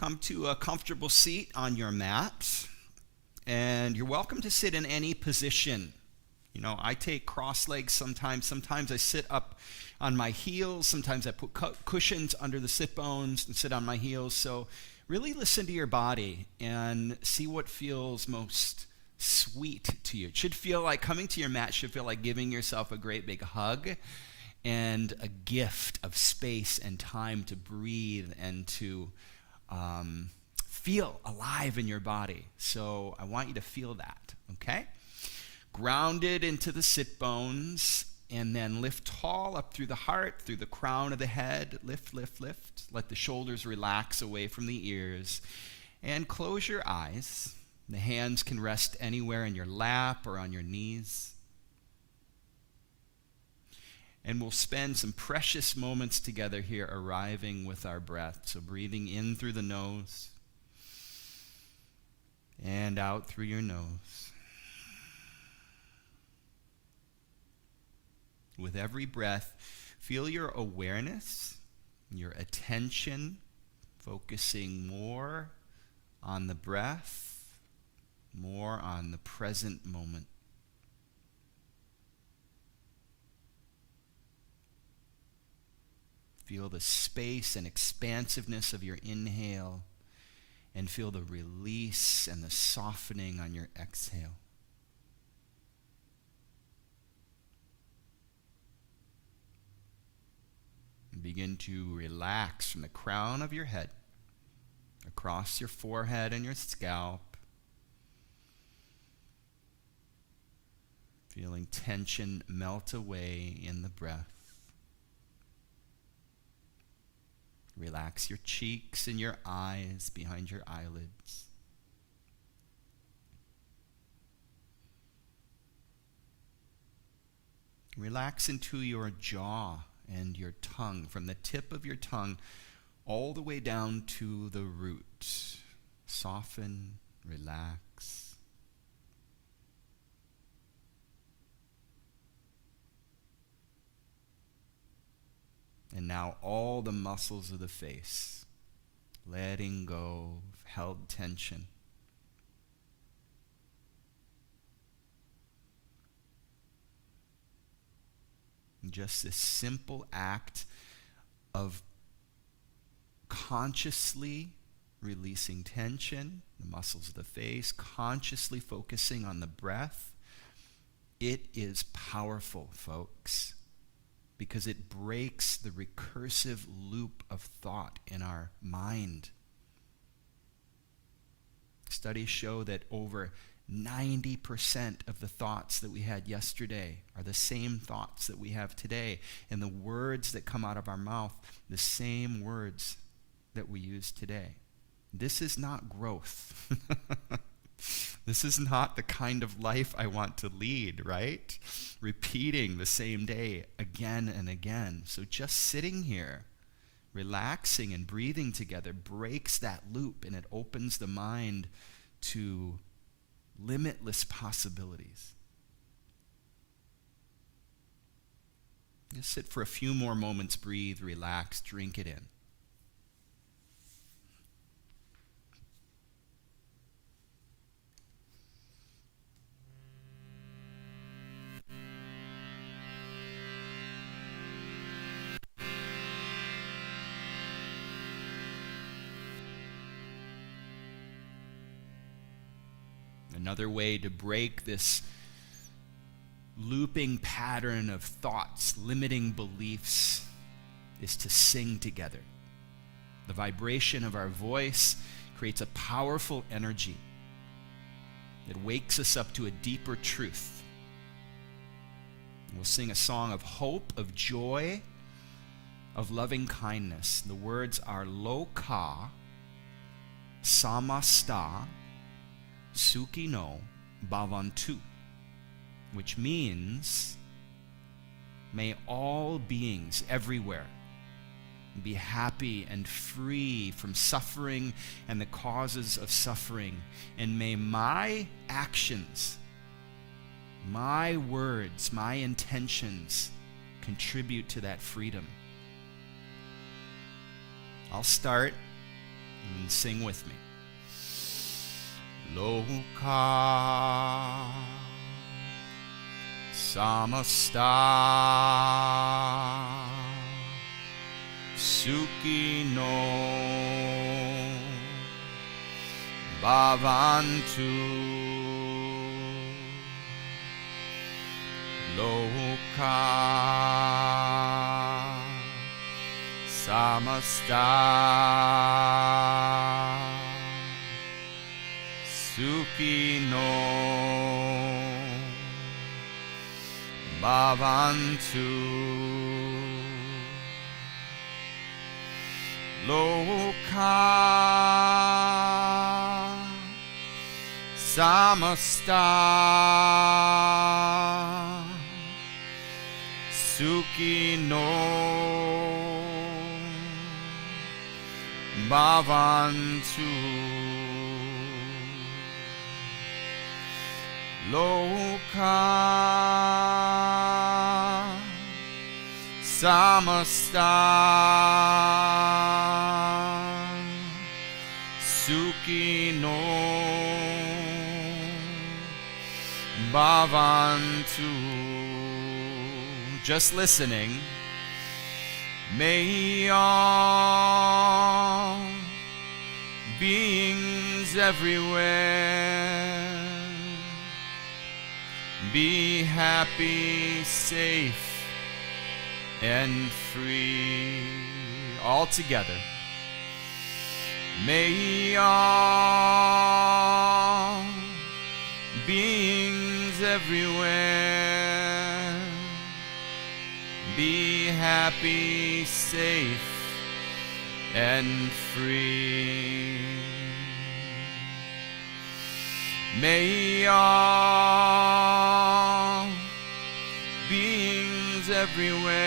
Come to a comfortable seat on your mat, and you're welcome to sit in any position. You know, I take cross legs sometimes. Sometimes I sit up on my heels. Sometimes I put cushions under the sit bones and sit on my heels. So really listen to your body and see what feels most sweet to you. It should feel like coming to your mat should feel like giving yourself a great big hug and a gift of space and time to breathe and to feel alive in your body. So I want you to feel that, okay? Grounded into the sit bones, and then lift tall up through the heart, through the crown of the head. Lift, lift, lift. Let the shoulders relax away from the ears. And close your eyes. The hands can rest anywhere in your lap or on your knees. And we'll spend some precious moments together here, arriving with our breath. So breathing in through the nose and out through your nose. With every breath, feel your awareness, your attention, focusing more on the breath, more on the present moment. Feel the space and expansiveness of your inhale, and feel the release and the softening on your exhale. And begin to relax from the crown of your head, across your forehead and your scalp, feeling tension melt away in the breath. Relax your cheeks and your eyes behind your eyelids. Relax into your jaw and your tongue, from the tip of your tongue all the way down to the root. Soften, relax. And now all the muscles of the face, letting go of held tension. And just this simple act of consciously releasing tension, the muscles of the face, consciously focusing on the breath, it is powerful, folks. Because it breaks the recursive loop of thought in our mind. Studies show that over 90% of the thoughts that we had yesterday are the same thoughts that we have today. And the words that come out of our mouth, the same words that we use today. This is not growth. This is not the kind of life I want to lead, right? Repeating the same day again and again. So just sitting here, relaxing and breathing together breaks that loop, and it opens the mind to limitless possibilities. Just sit for a few more moments, breathe, relax, drink it in. Another way to break this looping pattern of thoughts, limiting beliefs, is to sing together. The vibration of our voice creates a powerful energy that wakes us up to a deeper truth. We'll sing a song of hope, of joy, of loving kindness. The words are Loka Samasta Suki no Bhavantu, which means may all beings everywhere be happy and free from suffering and the causes of suffering, and may my actions, my words, my intentions contribute to that freedom. I'll start. And sing with me. Loka samasta sukino bhavantu. Loka samasta sukino bhavantu. Loka samasta sukino bhavantu. Loka samasta sukino bhavantu. Just listening. May all beings everywhere be happy, safe, and free. All together. May all beings everywhere be happy, safe, and free. May all beings everywhere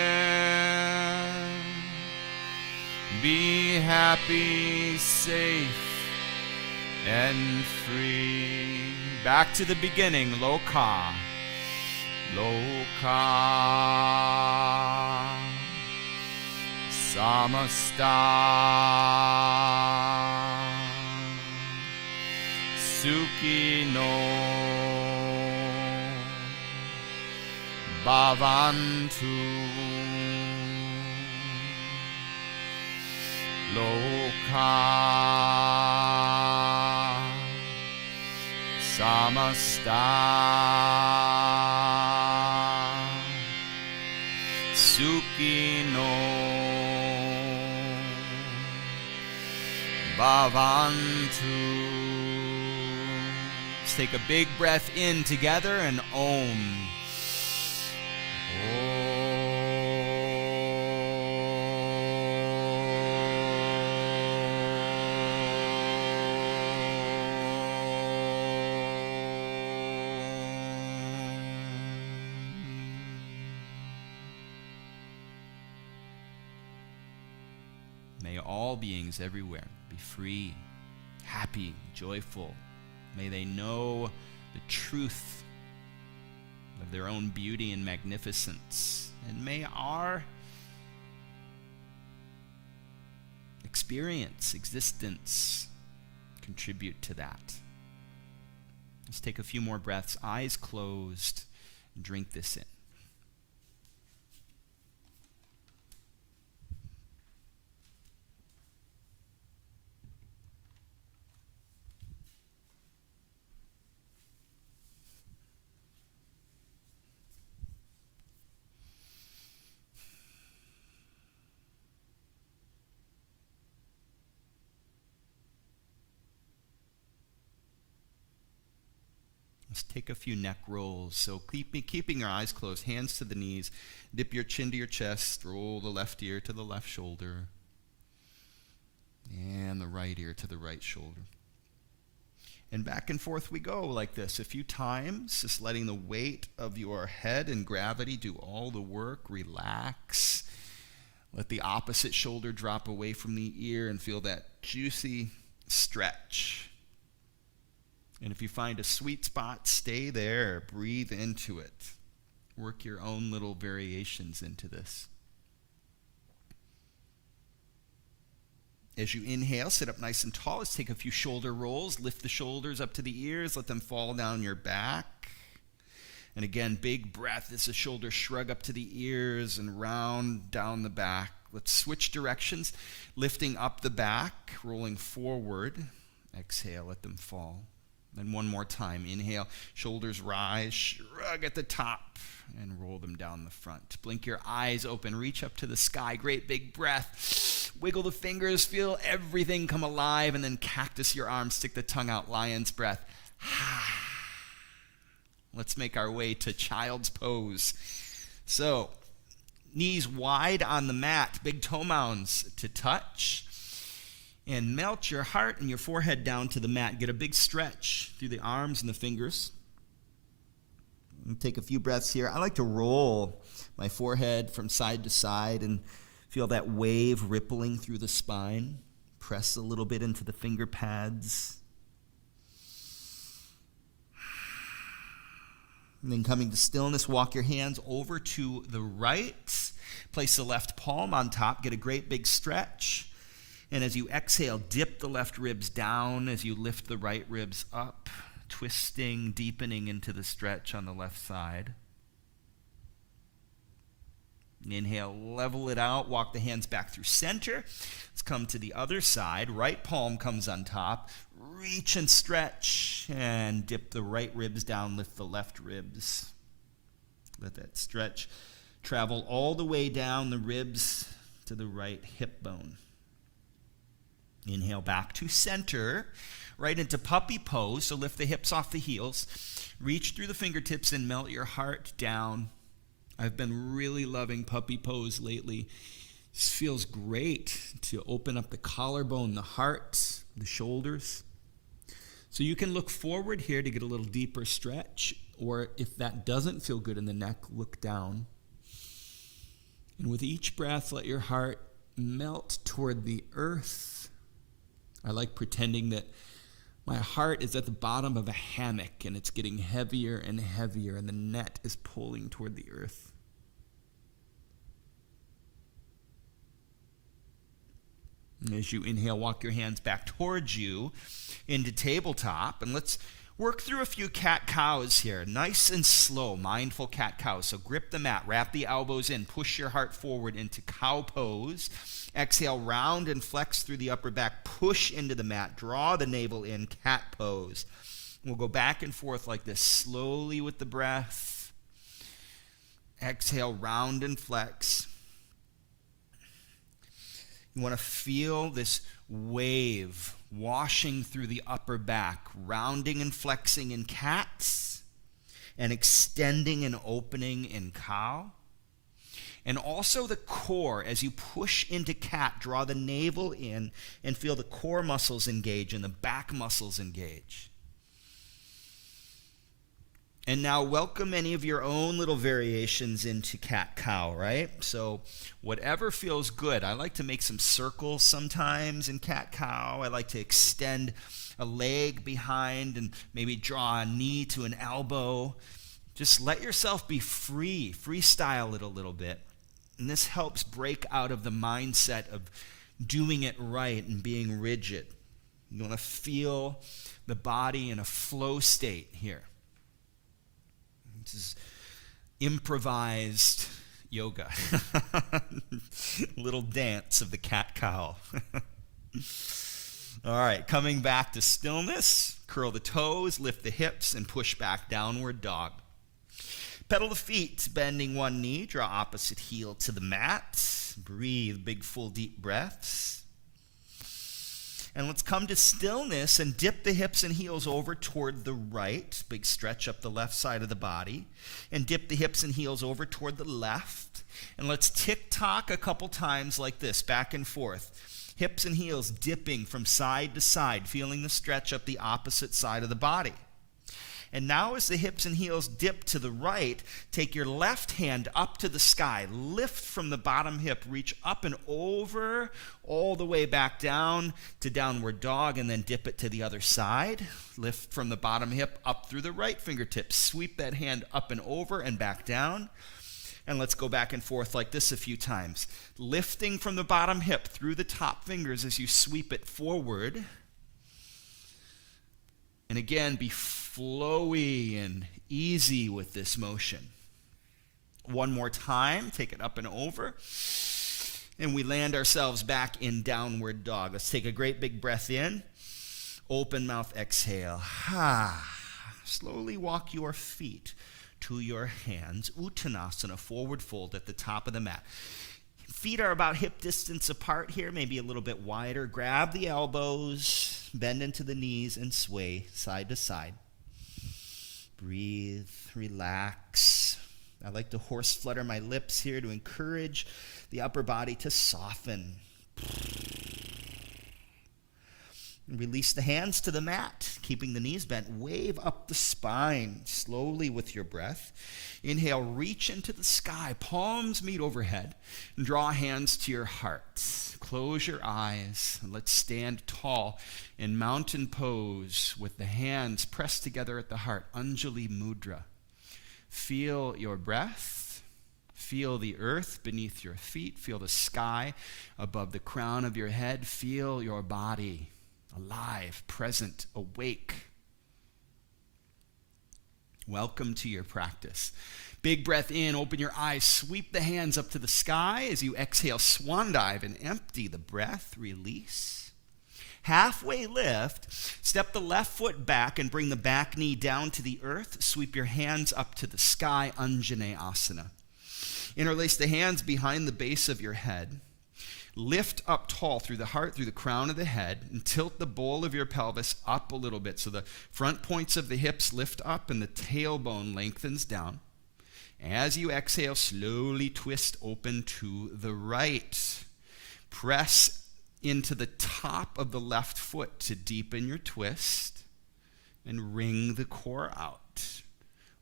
be happy, safe, and free. Back to the beginning. Loka. Loka samasta sukino bhavantu. Loka samasta sukino bhavantu. Let's take a big breath in together and Om. May all beings everywhere be free, happy, joyful. May they know the truth of their own beauty and magnificence. And may our experience, existence, contribute to that. Let's take a few more breaths, eyes closed, and drink this in. Let's take a few neck rolls. So keeping your eyes closed, hands to the knees, dip your chin to your chest, roll the left ear to the left shoulder, and the right ear to the right shoulder. And back and forth we go like this a few times, just letting the weight of your head and gravity do all the work. Relax. Let the opposite shoulder drop away from the ear and feel that juicy stretch. And if you find a sweet spot, stay there. Breathe into it. Work your own little variations into this. As you inhale, sit up nice and tall. Let's take a few shoulder rolls. Lift the shoulders up to the ears. Let them fall down your back. And again, big breath as the shoulders shrug up to the ears and round down the back. Let's switch directions. Lifting up the back, rolling forward. Exhale, let them fall. Then one more time. Inhale, shoulders rise, shrug at the top, and roll them down the front. Blink your eyes open, reach up to the sky. Great big breath. Wiggle the fingers, feel everything come alive, and then cactus your arms, stick the tongue out, lion's breath. Let's make our way to child's pose. So, knees wide on the mat, big toe mounds to touch. And melt your heart and your forehead down to the mat. Get a big stretch through the arms and the fingers. And take a few breaths here. I like to roll my forehead from side to side and feel that wave rippling through the spine. Press a little bit into the finger pads. And then coming to stillness, walk your hands over to the right. Place the left palm on top. Get a great big stretch. And as you exhale, dip the left ribs down as you lift the right ribs up, twisting, deepening into the stretch on the left side. Inhale, level it out, walk the hands back through center. Let's come to the other side. Right palm comes on top. Reach and stretch, and dip the right ribs down, lift the left ribs. Let that stretch travel all the way down the ribs to the right hip bone. Inhale back to center, right into puppy pose. So lift the hips off the heels. Reach through the fingertips and melt your heart down. I've been really loving puppy pose lately. This feels great to open up the collarbone, the heart, the shoulders. So you can look forward here to get a little deeper stretch, or if that doesn't feel good in the neck, look down. And with each breath, let your heart melt toward the earth. I like pretending that my heart is at the bottom of a hammock and it's getting heavier and heavier and the net is pulling toward the earth. And as you inhale, walk your hands back towards you into tabletop. And let's work through a few cat-cows here. Nice and slow, mindful cat-cows. So grip the mat, wrap the elbows in, push your heart forward into cow pose. Exhale, round and flex through the upper back. Push into the mat, draw the navel in, cat pose. We'll go back and forth like this, slowly with the breath. Exhale, round and flex. You want to feel this wave washing through the upper back, rounding and flexing in cats, and extending and opening in cow. And also the core, as you push into cat, draw the navel in and feel the core muscles engage and the back muscles engage. And now welcome any of your own little variations into cat-cow, right? So whatever feels good. I like to make some circles sometimes in cat-cow. I like to extend a leg behind and maybe draw a knee to an elbow. Just let yourself be free. Freestyle it a little bit. And this helps break out of the mindset of doing it right and being rigid. You want to feel the body in a flow state here. This is improvised yoga. Little dance of the cat-cow. All right, coming back to stillness. Curl the toes, lift the hips, and push back, downward dog. Pedal the feet, bending one knee. Draw opposite heel to the mat. Breathe big, full, deep breaths. And let's come to stillness and dip the hips and heels over toward the right. Big stretch up the left side of the body. And dip the hips and heels over toward the left. And let's tick-tock a couple times like this, back and forth. Hips and heels dipping from side to side, feeling the stretch up the opposite side of the body. And now as the hips and heels dip to the right, take your left hand up to the sky. Lift from the bottom hip, reach up and over, all the way back down to downward dog, and then dip it to the other side. Lift from the bottom hip up through the right fingertips. Sweep that hand up and over and back down. And let's go back and forth like this a few times. Lifting from the bottom hip through the top fingers as you sweep it forward. And again, be flowy and easy with this motion. One more time, take it up and over. And we land ourselves back in downward dog. Let's take a great big breath in. Open mouth, exhale. Slowly walk your feet to your hands. Uttanasana, forward fold at the top of the mat. Feet are about hip distance apart here, maybe a little bit wider. Grab the elbows, bend into the knees, and sway side to side. Breathe, relax. I like to horse flutter my lips here to encourage the upper body to soften. Release the hands to the mat, keeping the knees bent. Wave up the spine slowly with your breath. Inhale, reach into the sky. Palms meet overhead. And draw hands to your heart. Close your eyes. And let's stand tall in mountain pose with the hands pressed together at the heart. Anjali Mudra. Feel your breath. Feel the earth beneath your feet. Feel the sky above the crown of your head. Feel your body. Alive, present, awake. Welcome to your practice. Big breath in, open your eyes, sweep the hands up to the sky as you exhale, swan dive and empty the breath, release. Halfway lift, step the left foot back and bring the back knee down to the earth. Sweep your hands up to the sky, Anjaneyasana. Interlace the hands behind the base of your head. Lift up tall through the heart, through the crown of the head, and tilt the bowl of your pelvis up a little bit. So the front points of the hips lift up and the tailbone lengthens down. As you exhale, slowly twist open to the right. Press into the top of the left foot to deepen your twist and wring the core out.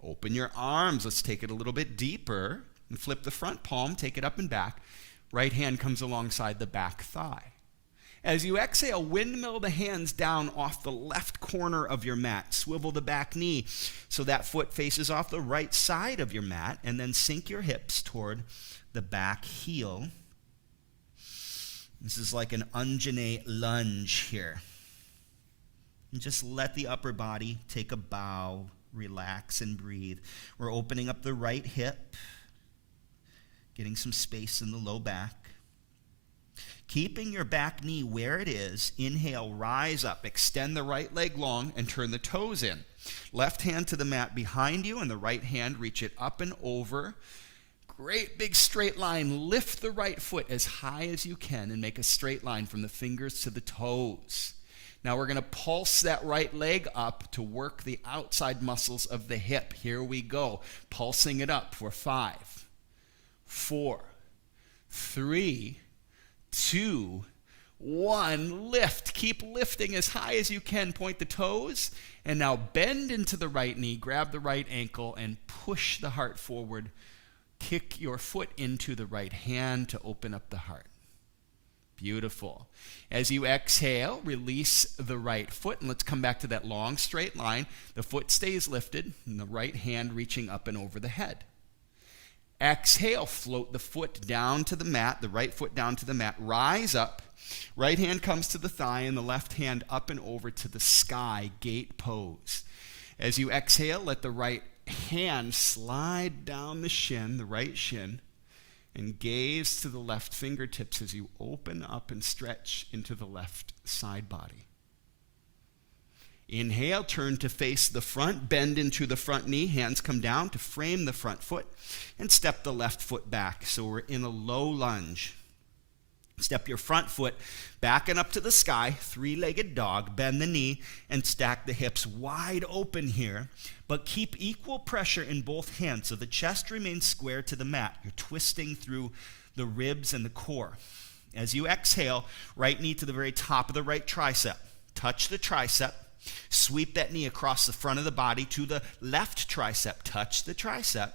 Open your arms. Let's take it a little bit deeper and flip the front palm, take it up and back. Right hand comes alongside the back thigh. As you exhale, windmill the hands down off the left corner of your mat. Swivel the back knee so that foot faces off the right side of your mat, and then sink your hips toward the back heel. This is like an Anjaney lunge here. And just let the upper body take a bow, relax and breathe. We're opening up the right hip. Getting some space in the low back. Keeping your back knee where it is, inhale, rise up, extend the right leg long, and turn the toes in. Left hand to the mat behind you, and the right hand, reach it up and over. Great big straight line. Lift the right foot as high as you can, and make a straight line from the fingers to the toes. Now we're going to pulse that right leg up to work the outside muscles of the hip. Here we go. Pulsing it up for 5, 4, 3, 2, 1. Lift. Keep lifting as high as you can. Point the toes. And now bend into the right knee. Grab the right ankle and push the heart forward. Kick your foot into the right hand to open up the heart. Beautiful. As you exhale, release the right foot. And let's come back to that long straight line. The foot stays lifted and the right hand reaching up and over the head. Exhale, float the foot down to the mat, the right foot down to the mat. Rise up. Right hand comes to the thigh and the left hand up and over to the sky, gate pose. As you exhale, let the right hand slide down the shin, the right shin, and gaze to the left fingertips as you open up and stretch into the left side body. Inhale, turn to face the front, bend into the front knee, hands come down to frame the front foot, and step the left foot back. So we're in a low lunge. Step your front foot back and up to the sky, 3-legged dog, bend the knee, and stack the hips wide open here, but keep equal pressure in both hands so the chest remains square to the mat. You're twisting through the ribs and the core. As you exhale, right knee to the very top of the right tricep. Touch the tricep. Sweep that knee across the front of the body to the left tricep. Touch the tricep.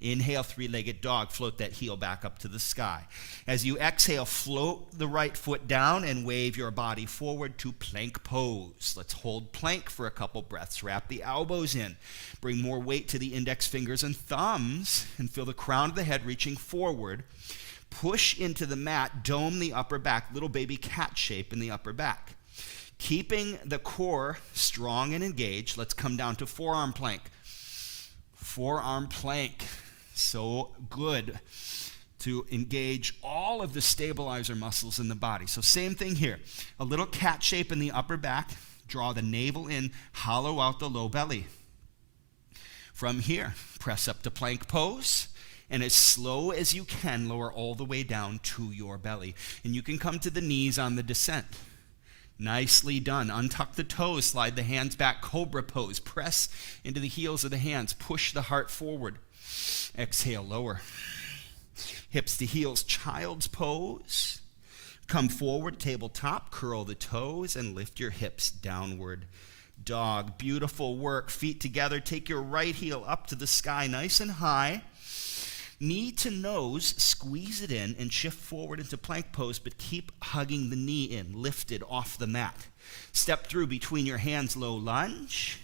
Inhale, three-legged dog. Float that heel back up to the sky. As you exhale, float the right foot down and wave your body forward to plank pose. Let's hold plank for a couple breaths. Wrap the elbows in. Bring more weight to the index fingers and thumbs and feel the crown of the head reaching forward. Push into the mat, dome the upper back, little baby cat shape in the upper back. Keeping the core strong and engaged, let's come down to forearm plank. Forearm plank, so good to engage all of the stabilizer muscles in the body. So same thing here, a little cat shape in the upper back, draw the navel in, hollow out the low belly. From here, press up to plank pose, and as slow as you can, lower all the way down to your belly. And you can come to the knees on the descent. Nicely done. Untuck the toes, slide the hands back, cobra pose. Press into the heels of the hands. Push the heart forward. Exhale, lower. Hips to heels, child's pose. Come forward, tabletop, curl the toes, and lift your hips downward. Dog, beautiful work. Feet together, take your right heel up to the sky, nice and high. Knee to nose, squeeze it in and shift forward into plank pose, but keep hugging the knee in, lifted off the mat. Step through between your hands, low lunge,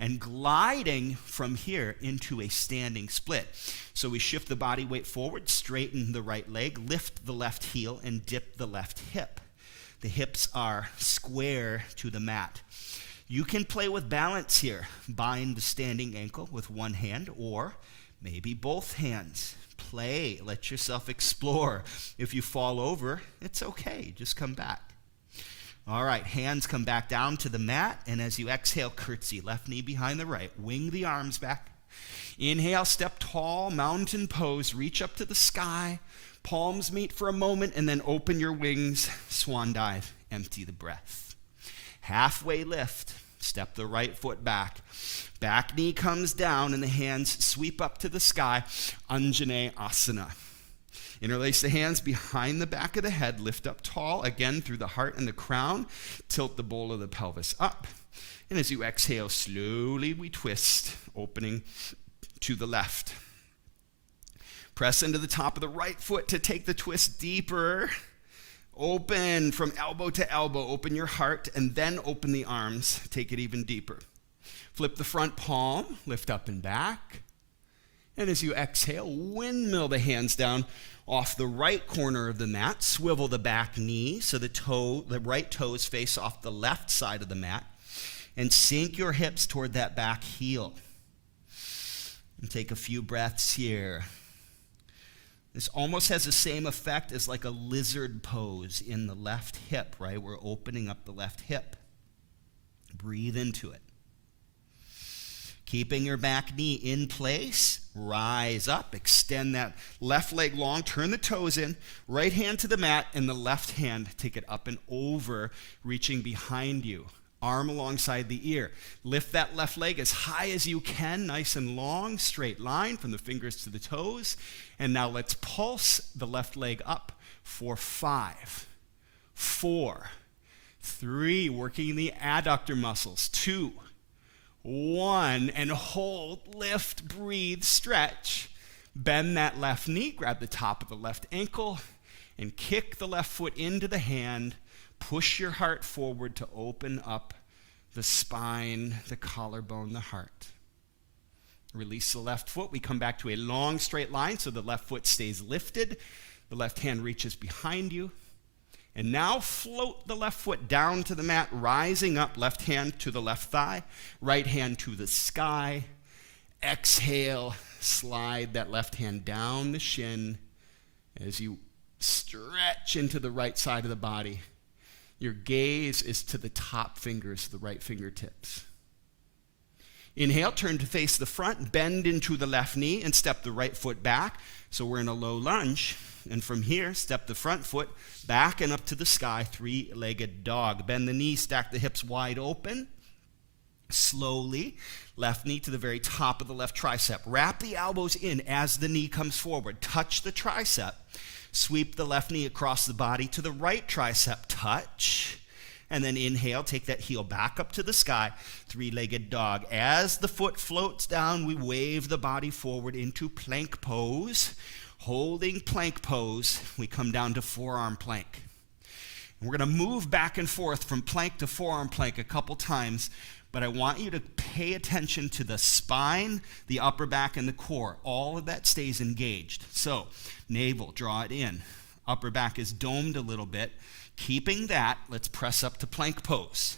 and gliding from here into a standing split. So we shift the body weight forward, straighten the right leg, lift the left heel, and dip the left hip. The hips are square to the mat. You can play with balance here. Bind the standing ankle with one hand, or maybe both hands. Play, let yourself explore. If you fall over, it's okay, just come back. All right, hands come back down to the mat, and as you exhale, curtsy, left knee behind the right, wing the arms back. Inhale, step tall, mountain pose, reach up to the sky, palms meet for a moment, and then open your wings, swan dive, empty the breath. Halfway lift, step the right foot back. Back knee comes down and the hands sweep up to the sky, Anjane Asana. Interlace the hands behind the back of the head, lift up tall, again through the heart and the crown, tilt the bowl of the pelvis up. And as you exhale, slowly we twist, opening to the left. Press into the top of the right foot to take the twist deeper. Open from elbow to elbow, open your heart, and then open the arms, take it even deeper. Flip the front palm, lift up and back. And as you exhale, windmill the hands down off the right corner of the mat, swivel the back knee so the right toes face off the left side of the mat, and sink your hips toward that back heel. And take a few breaths here. This almost has the same effect as like a lizard pose in the left hip, right? We're opening up the left hip. Breathe into it. Keeping your back knee in place, rise up, extend that left leg long, turn the toes in, right hand to the mat, and the left hand, take it up and over, reaching behind you. Arm alongside the ear. Lift that left leg as high as you can, nice and long, straight line from the fingers to the toes. And now let's pulse the left leg up for 5, 4, 3, working the adductor muscles, 2, 1, and hold, lift, breathe, stretch. Bend that left knee, grab the top of the left ankle, and kick the left foot into the hand. Push your heart forward to open up the spine, the collarbone, the heart. Release the left foot. We come back to a long straight line so the left foot stays lifted. The left hand reaches behind you. And now float the left foot down to the mat, rising up, left hand to the left thigh, right hand to the sky. Exhale, slide that left hand down the shin as you stretch into the right side of the body. Your gaze is to the top fingers, the right fingertips. Inhale, turn to face the front, bend into the left knee, and step the right foot back. So we're in a low lunge. And from here, step the front foot back and up to the sky, three-legged dog. Bend the knee, stack the hips wide open. Slowly, left knee to the very top of the left tricep. Wrap the elbows in as the knee comes forward. Touch the tricep. Sweep the left knee across the body to the right tricep. Touch. And then inhale, take that heel back up to the sky, three-legged dog. As the foot floats down, we wave the body forward into plank pose. Holding plank pose, we come down to forearm plank. And we're going to move back and forth from plank to forearm plank a couple times, but I want you to pay attention to the spine, the upper back, and the core. All of that stays engaged. So, navel, draw it in. Upper back is domed a little bit. Keeping that, let's press up to plank pose.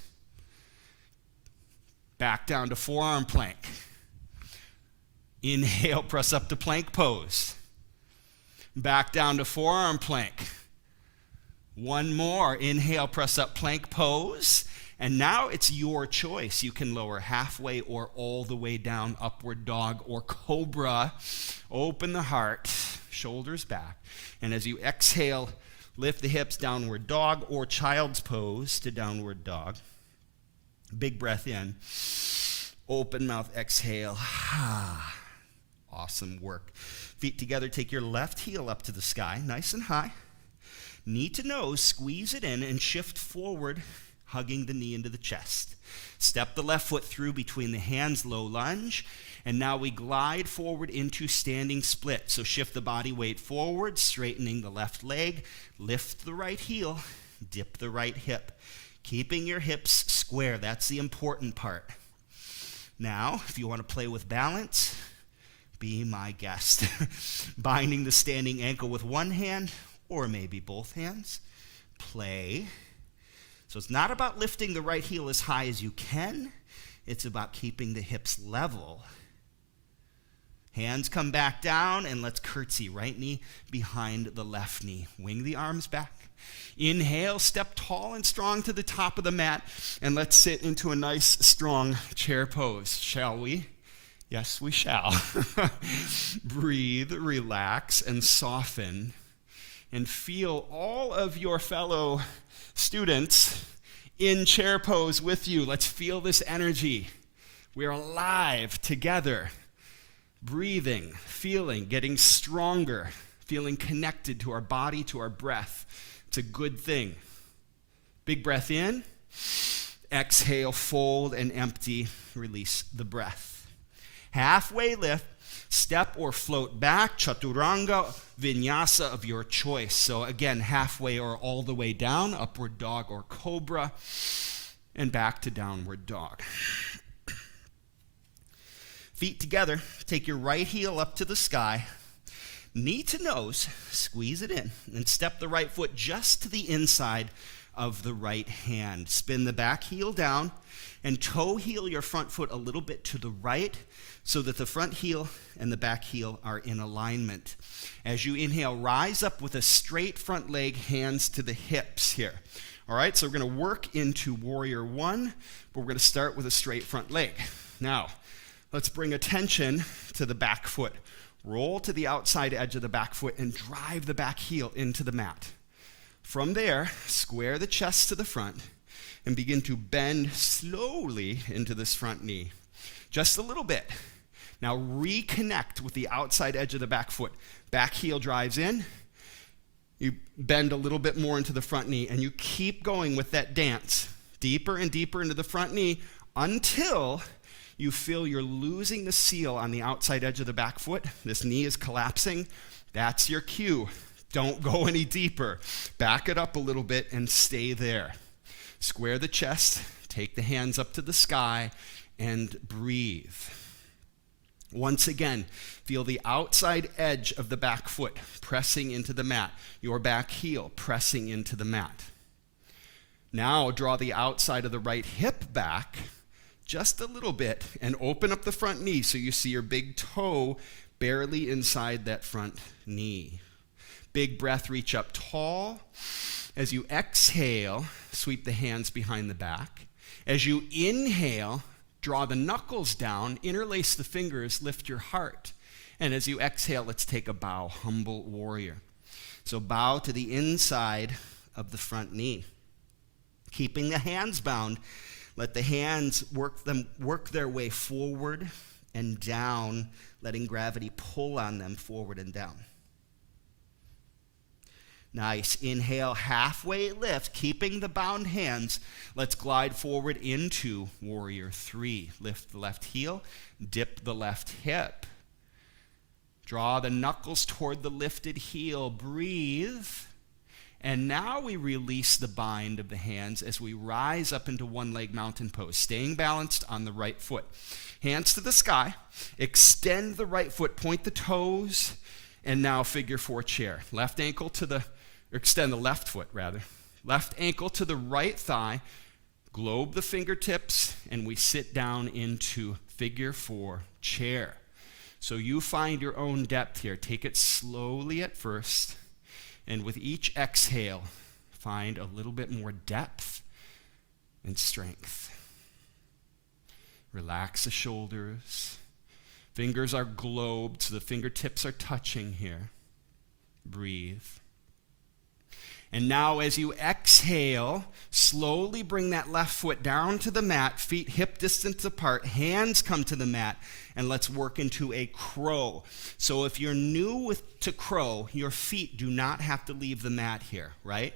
Back down to forearm plank. Inhale, press up to plank pose. Back down to forearm plank. One more. Inhale, press up, plank pose. And now it's your choice. You can lower halfway or all the way down, upward dog or cobra. Open the heart, shoulders back. And as you exhale, lift the hips, downward dog or child's pose to downward dog. Big breath in. Open mouth, exhale. Awesome work. Feet together, take your left heel up to the sky, nice and high. Knee to nose, squeeze it in and shift forward, hugging the knee into the chest. Step the left foot through between the hands, low lunge. And now we glide forward into standing split. So shift the body weight forward, straightening the left leg. Lift the right heel, dip the right hip. Keeping your hips square, that's the important part. Now, if you want to play with balance, be my guest. Binding the standing ankle with one hand, or maybe both hands. Play. So it's not about lifting the right heel as high as you can. It's about keeping the hips level. Hands come back down, and let's curtsy. Right knee behind the left knee. Wing the arms back. Inhale, step tall and strong to the top of the mat, and let's sit into a nice, strong chair pose, shall we? Yes, we shall. Breathe, relax, and soften, and feel all of your fellow students in chair pose with you. Let's feel this energy. We're alive together. Breathing, feeling, getting stronger, feeling connected to our body, to our breath. It's a good thing. Big breath in. Exhale, fold and empty. Release the breath. Halfway lift, step or float back, chaturanga, vinyasa of your choice. So again, halfway or all the way down, upward dog or cobra, and back to downward dog. Feet together, take your right heel up to the sky, knee to nose, squeeze it in, and step the right foot just to the inside of the right hand. Spin the back heel down and toe heel your front foot a little bit to the right so that the front heel and the back heel are in alignment. As you inhale, rise up with a straight front leg, hands to the hips here. All right, so we're going to work into warrior one, but we're going to start with a straight front leg. Now, let's bring attention to the back foot. Roll to the outside edge of the back foot and drive the back heel into the mat. From there, square the chest to the front and begin to bend slowly into this front knee. Just a little bit. Now reconnect with the outside edge of the back foot. Back heel drives in. You bend a little bit more into the front knee, and you keep going with that dance, deeper and deeper into the front knee until you feel you're losing the seal on the outside edge of the back foot. This knee is collapsing. That's your cue. Don't go any deeper. Back it up a little bit and stay there. Square the chest, take the hands up to the sky, and breathe. Once again, feel the outside edge of the back foot pressing into the mat, your back heel pressing into the mat. Now draw the outside of the right hip back just a little bit and open up the front knee so you see your big toe barely inside that front knee. Big breath, reach up tall. As you exhale, sweep the hands behind the back. As you inhale, draw the knuckles down, interlace the fingers, lift your heart. And as you exhale, let's take a bow, humble warrior. So bow to the inside of the front knee. Keeping the hands bound, let the hands work their way forward and down, letting gravity pull on them forward and down. Nice. Inhale, halfway lift, keeping the bound hands. Let's glide forward into warrior 3. Lift the left heel, dip the left hip. Draw the knuckles toward the lifted heel. Breathe. And now we release the bind of the hands as we rise up into one-leg mountain pose, staying balanced on the right foot. Hands to the sky. Extend the right foot, point the toes, and now figure 4 chair. Extend the left foot, rather. Left ankle to the right thigh. Globe the fingertips, and we sit down into figure 4 chair. So you find your own depth here. Take it slowly at first, and with each exhale, find a little bit more depth and strength. Relax the shoulders. Fingers are globed, so the fingertips are touching here. Breathe. And now as you exhale, slowly bring that left foot down to the mat, feet hip distance apart, hands come to the mat, and let's work into a crow. So if you're new to crow, your feet do not have to leave the mat here, right?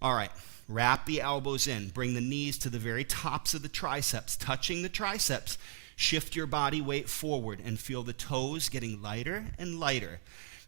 All right, wrap the elbows in. Bring the knees to the very tops of the triceps, touching the triceps. Shift your body weight forward and feel the toes getting lighter and lighter.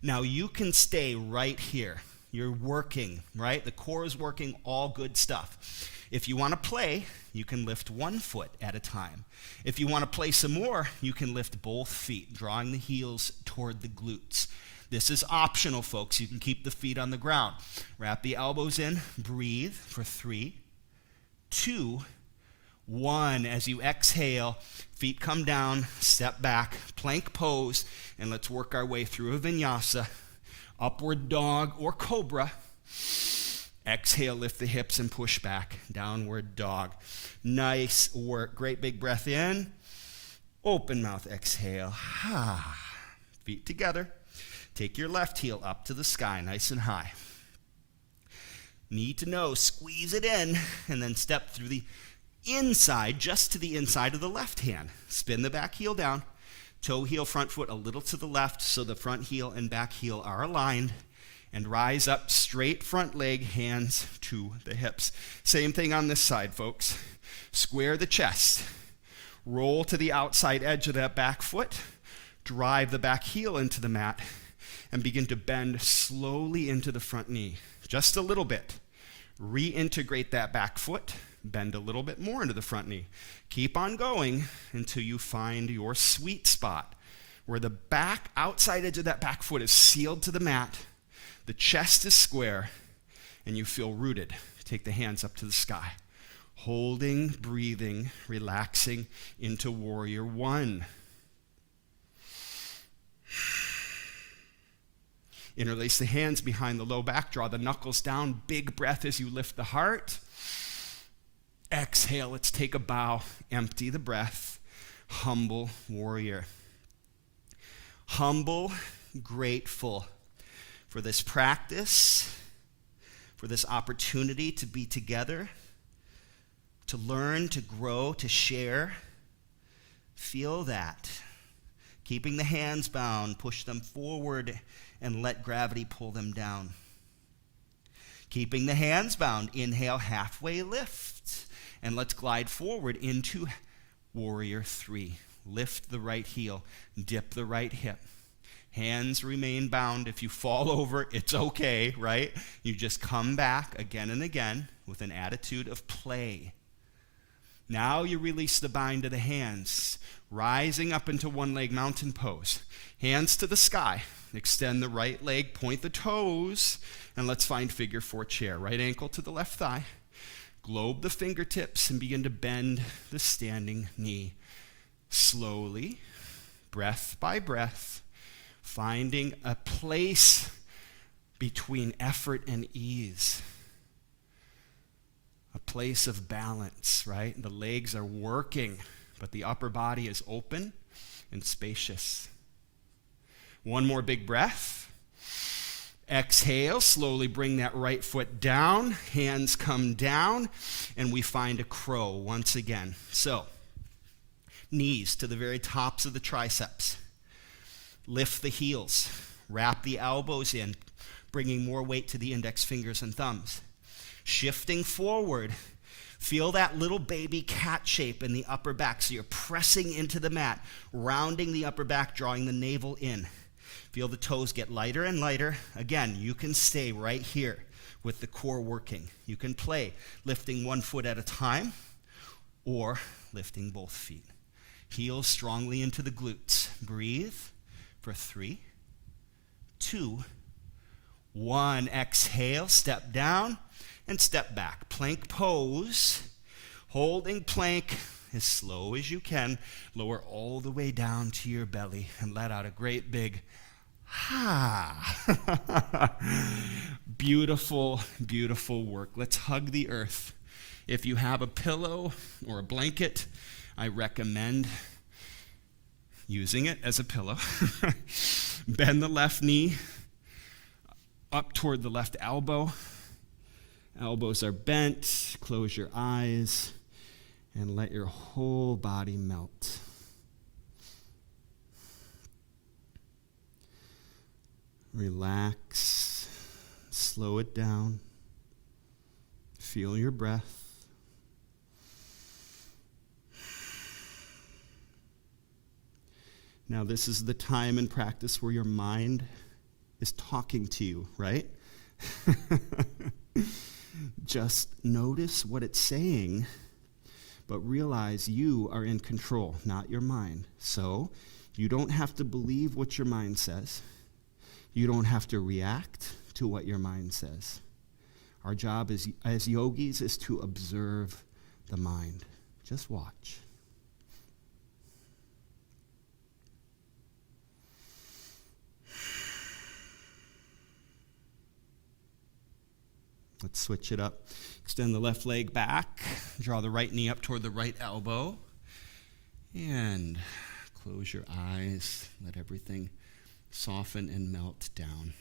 Now you can stay right here. You're working, right? The core is working, all good stuff. If you want to play, you can lift one foot at a time. If you want to play some more, you can lift both feet, drawing the heels toward the glutes. This is optional, folks. You can keep the feet on the ground. Wrap the elbows in, breathe for 3, 2, 1. As you exhale, feet come down, step back, plank pose, and let's work our way through a vinyasa. Upward dog or cobra. Exhale, lift the hips and push back. Downward dog. Nice work. Great big breath in. Open mouth, exhale. Feet together. Take your left heel up to the sky, nice and high. Need to know, squeeze it in, and then step through the inside, just to the inside of the left hand. Spin the back heel down. Toe heel, front foot a little to the left so the front heel and back heel are aligned. And rise up, straight front leg, hands to the hips. Same thing on this side, folks. Square the chest. Roll to the outside edge of that back foot. Drive the back heel into the mat. And begin to bend slowly into the front knee. Just a little bit. Reintegrate that back foot. Bend a little bit more into the front knee. Keep on going until you find your sweet spot where the back outside edge of that back foot is sealed to the mat, the chest is square, and you feel rooted. Take the hands up to the sky. Holding, breathing, relaxing into warrior 1. Interlace the hands behind the low back. Draw the knuckles down. Big breath as you lift the heart. Exhale, let's take a bow, empty the breath, humble warrior. Humble, grateful for this practice, for this opportunity to be together, to learn, to grow, to share. Feel that. Keeping the hands bound, push them forward and let gravity pull them down. Keeping the hands bound, inhale, halfway lift. And let's glide forward into warrior 3. Lift the right heel, dip the right hip. Hands remain bound. If you fall over, it's okay, right? You just come back again and again with an attitude of play. Now you release the bind of the hands, rising up into one-leg mountain pose. Hands to the sky. Extend the right leg, point the toes, and let's find figure 4 chair. Right ankle to the left thigh. Globe the fingertips and begin to bend the standing knee. Slowly, breath by breath, finding a place between effort and ease. A place of balance, right? The legs are working, but the upper body is open and spacious. One more big breath. Exhale, slowly bring that right foot down, hands come down, and we find a crow once again. So, knees to the very tops of the triceps. Lift the heels, wrap the elbows in, bringing more weight to the index fingers and thumbs. Shifting forward, feel that little baby cat shape in the upper back. So you're pressing into the mat, rounding the upper back, drawing the navel in. Feel the toes get lighter and lighter. Again, you can stay right here with the core working. You can play lifting one foot at a time or lifting both feet. Heels strongly into the glutes. Breathe for 3, 2, 1. Exhale, step down and step back. Plank pose. Holding plank as slow as you can. Lower all the way down to your belly and let out a great big ha. Beautiful, beautiful work. Let's hug the earth. If you have a pillow or a blanket, I recommend using it as a pillow. Bend the left knee up toward the left elbow. Elbows are bent. Close your eyes and let your whole body melt. Relax. Slow it down. Feel your breath. Now, this is the time in practice where your mind is talking to you, right? Just notice what it's saying, but realize you are in control, not your mind. So, you don't have to believe what your mind says. You don't have to react to what your mind says. Our job as yogis is to observe the mind. Just watch. Let's switch it up. Extend the left leg back. Draw the right knee up toward the right elbow. And close your eyes. Let everything soften and melt down.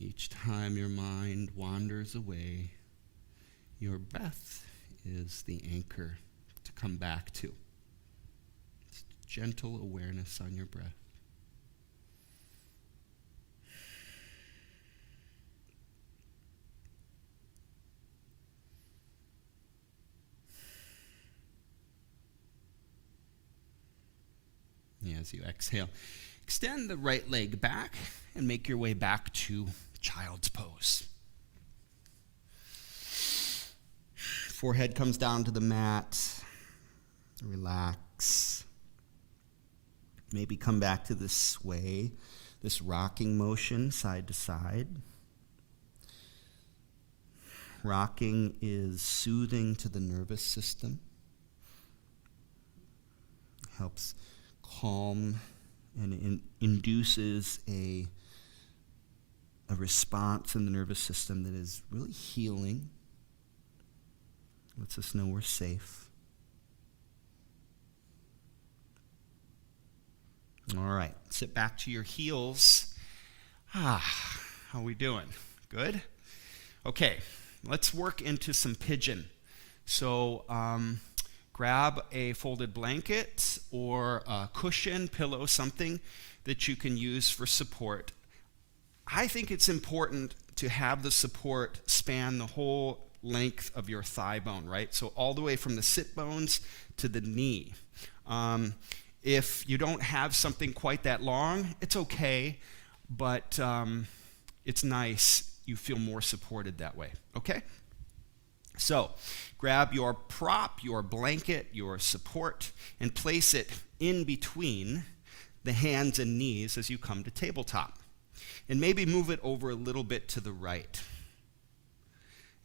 Each time your mind wanders away, your breath is the anchor to come back to. It's gentle awareness on your breath. As you exhale, extend the right leg back and make your way back to child's pose. Forehead comes down to the mat. Relax. Maybe come back to this sway, this rocking motion side to side. Rocking is soothing to the nervous system. Helps calm and induces a response in the nervous system that is really healing. Lets us know we're safe. All right, sit back to your heels. How are we doing? Good? Okay, let's work into some pigeon. So grab a folded blanket or a cushion, pillow, something that you can use for support. I think it's important to have the support span the whole length of your thigh bone, right? So all the way from the sit bones to the knee. If you don't have something quite that long, it's okay, but it's nice. You feel more supported that way, okay? So grab your prop, your blanket, your support, and place it in between the hands and knees as you come to tabletop. And maybe move it over a little bit to the right.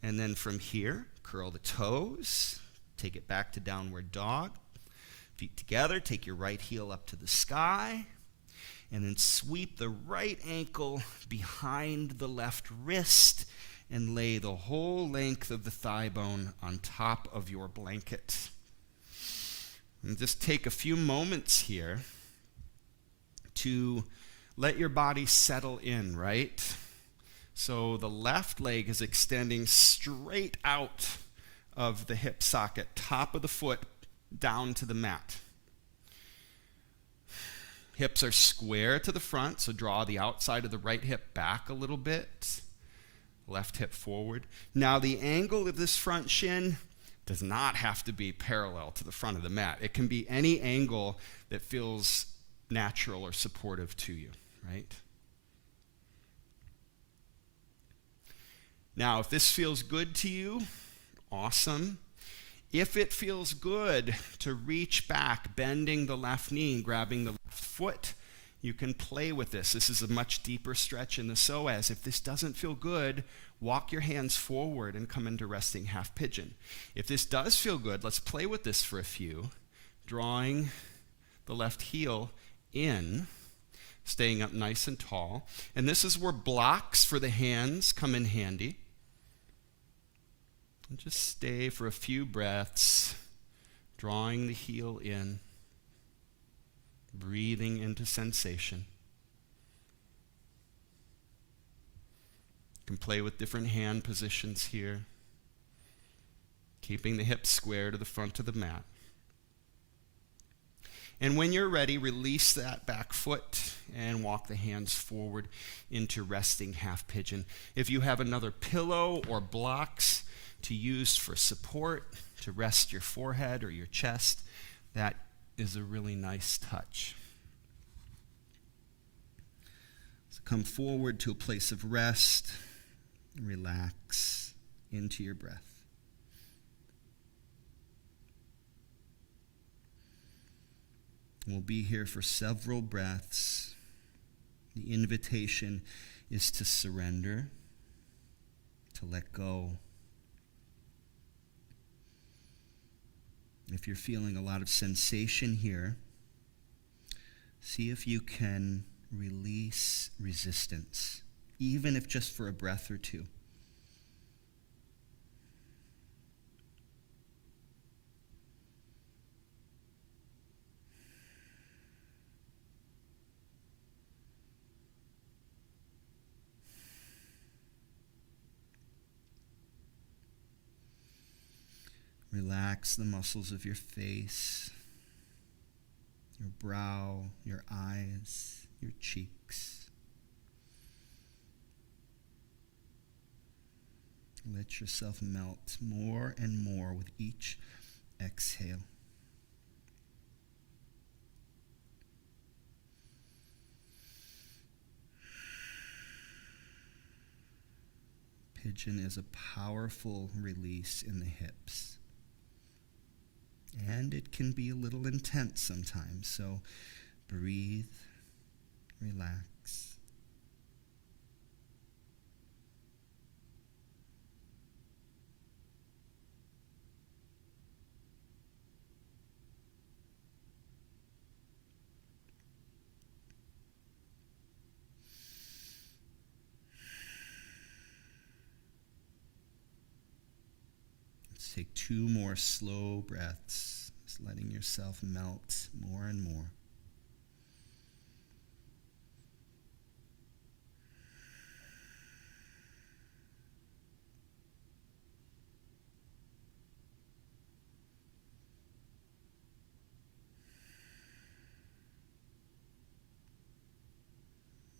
And then from here, curl the toes, take it back to downward dog. Feet together, take your right heel up to the sky, and then sweep the right ankle behind the left wrist and lay the whole length of the thigh bone on top of your blanket. And just take a few moments here to let your body settle in, right? So the left leg is extending straight out of the hip socket, top of the foot down to the mat. Hips are square to the front, so draw the outside of the right hip back a little bit. Left hip forward. Now the angle of this front shin does not have to be parallel to the front of the mat. It can be any angle that feels natural or supportive to you, right? Now, if this feels good to you, awesome. If it feels good to reach back, bending the left knee and grabbing the left foot, you can play with this. This is a much deeper stretch in the psoas. If this doesn't feel good, walk your hands forward and come into resting half pigeon. If this does feel good, let's play with this for a few. Drawing the left heel in, staying up nice and tall. And this is where blocks for the hands come in handy. And just stay for a few breaths, drawing the heel in, breathing into sensation. You can play with different hand positions here, keeping the hips square to the front of the mat. And when you're ready, release that back foot and walk the hands forward into resting half pigeon. If you have another pillow or blocks to use for support, to rest your forehead or your chest, that is a really nice touch. So come forward to a place of rest, relax into your breath. We'll be here for several breaths. The invitation is to surrender, to let go. If you're feeling a lot of sensation here, see if you can release resistance, even if just for a breath or two. Relax the muscles of your face, your brow, your eyes, your cheeks. Let yourself melt more and more with each exhale. Pigeon is a powerful release in the hips. And it can be a little intense sometimes, so breathe, relax. Let's take 2 more slow breaths, just letting yourself melt more and more.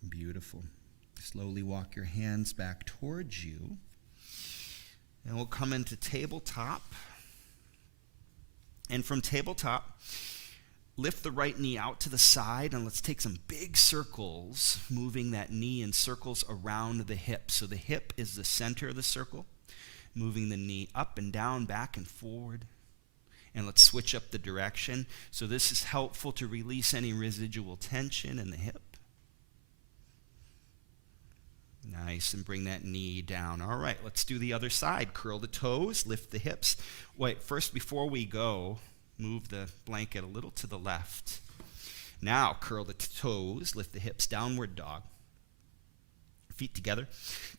Beautiful. Slowly walk your hands back towards you. And we'll come into tabletop. And from tabletop, lift the right knee out to the side, and let's take some big circles, moving that knee in circles around the hip. So the hip is the center of the circle, moving the knee up and down, back and forward. And let's switch up the direction. So this is helpful to release any residual tension in the hip. Nice, and bring that knee down. All right, let's do the other side. Curl the toes, lift the hips. Wait, first, before we go, move the blanket a little to the left. Now, curl the toes, lift the hips, downward dog. Feet together.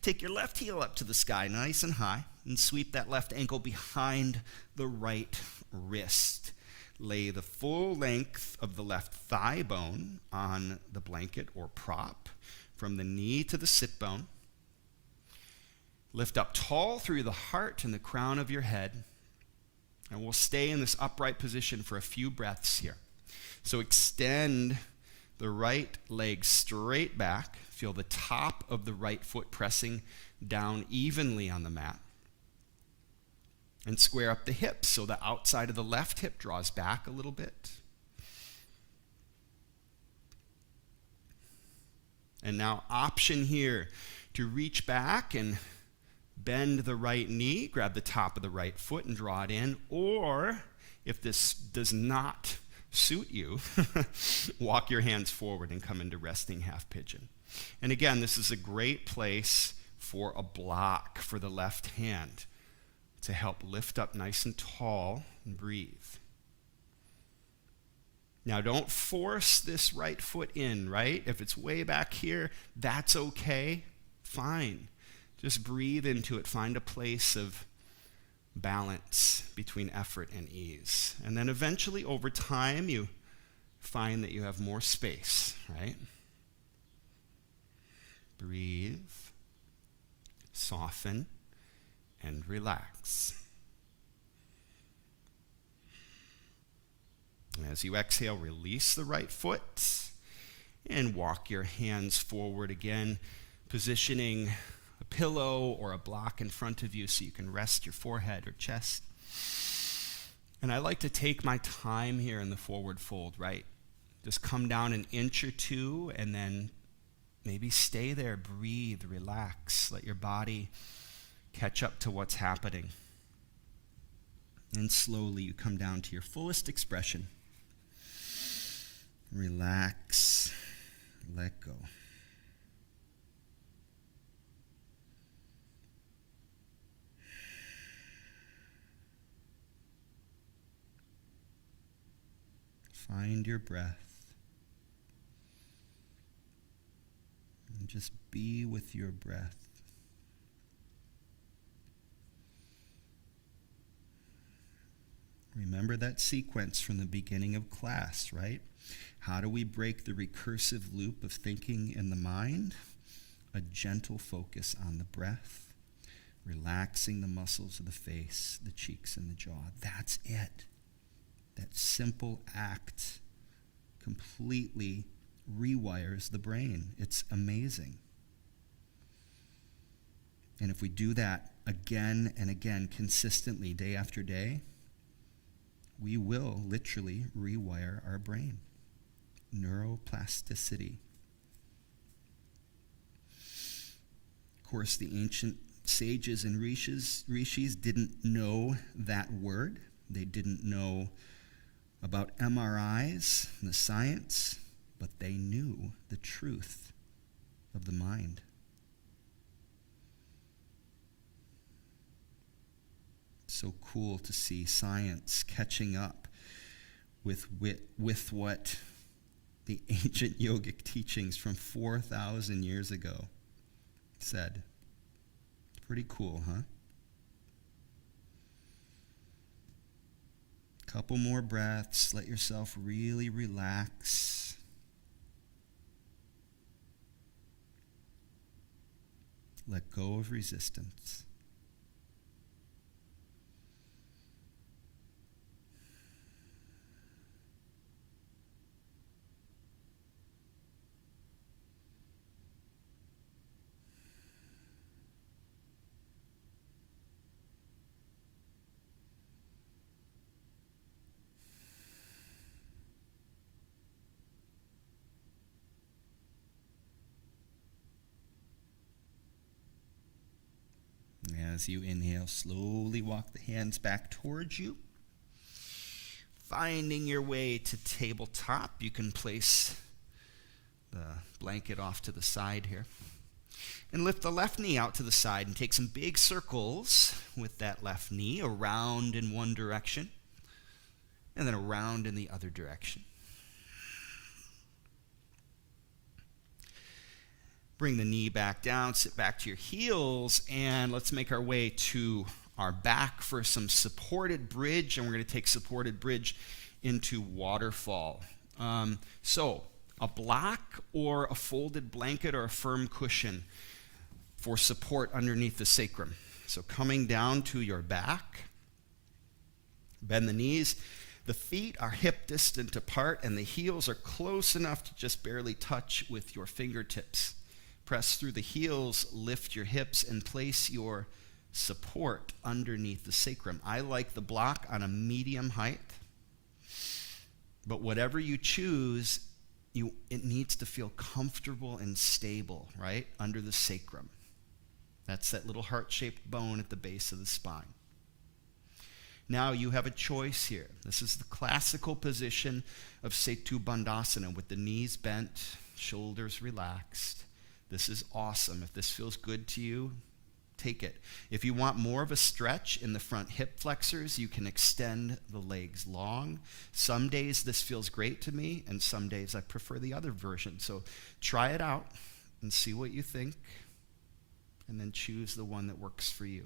Take your left heel up to the sky, nice and high, and sweep that left ankle behind the right wrist. Lay the full length of the left thigh bone on the blanket or prop, from the knee to the sit bone. Lift up tall through the heart and the crown of your head. And we'll stay in this upright position for a few breaths here. So extend the right leg straight back. Feel the top of the right foot pressing down evenly on the mat. And square up the hips so the outside of the left hip draws back a little bit. And now option here to reach back and bend the right knee, grab the top of the right foot and draw it in. Or if this does not suit you, walk your hands forward and come into resting half pigeon. And again, this is a great place for a block for the left hand to help lift up nice and tall and breathe. Now, don't force this right foot in, right? If it's way back here, that's okay. Fine. Just breathe into it. Find a place of balance between effort and ease. And then eventually, over time, you find that you have more space, right? Breathe, soften, and relax. As you exhale, release the right foot and walk your hands forward again, positioning a pillow or a block in front of you so you can rest your forehead or chest. And I like to take my time here in the forward fold, right? Just come down an inch or two and then maybe stay there, breathe, relax, let your body catch up to what's happening. And slowly you come down to your fullest expression. Relax, let go. Find your breath. And just be with your breath. Remember that sequence from the beginning of class, right? How do we break the recursive loop of thinking in the mind? A gentle focus on the breath, relaxing the muscles of the face, the cheeks, and the jaw. That's it. That simple act completely rewires the brain. It's amazing. And if we do that again and again, consistently, day after day, we will literally rewire our brain. Neuroplasticity. Of course, the ancient sages and rishis didn't know that word. They didn't know about MRIs and the science, but they knew the truth of the mind. So cool to see science catching up with what the ancient yogic teachings from 4,000 years ago said. Pretty cool, huh? Couple more breaths. Let yourself really relax. Let go of resistance. As you inhale, slowly walk the hands back towards you. Finding your way to tabletop, you can place the blanket off to the side here. And lift the left knee out to the side and take some big circles with that left knee, around in one direction and then around in the other direction. Bring the knee back down, sit back to your heels, and let's make our way to our back for some supported bridge, and we're going to take supported bridge into waterfall. So, a block or a folded blanket or a firm cushion. for support underneath the sacrum. So coming down to your back, bend the knees. The feet are hip distant apart, and the heels are close enough to just barely touch with your fingertips. Press through the heels, lift your hips, and place your support underneath the sacrum. I like the block on a medium height, but whatever you choose, it needs to feel comfortable and stable, right, under the sacrum. That's that little heart-shaped bone at the base of the spine. Now you have a choice here. This is the classical position of Setu Bandhasana with the knees bent, shoulders relaxed. This is awesome. If this feels good to you, take it. If you want more of a stretch in the front hip flexors, you can extend the legs long. Some days this feels great to me, and some days I prefer the other version. So try it out and see what you think, and then choose the one that works for you.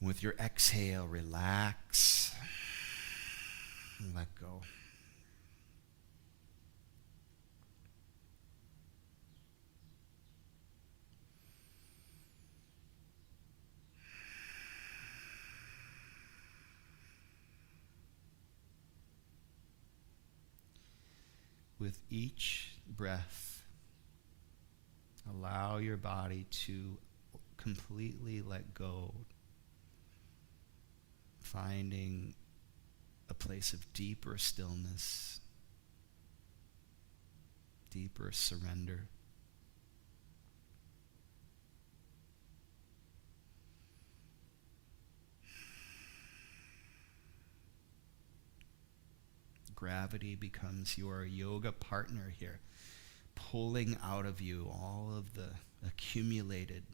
With your exhale, relax and let go. With each breath, allow your body to completely let go, finding a place of deeper stillness, deeper surrender. Gravity becomes your yoga partner here, pulling out of you all of the accumulated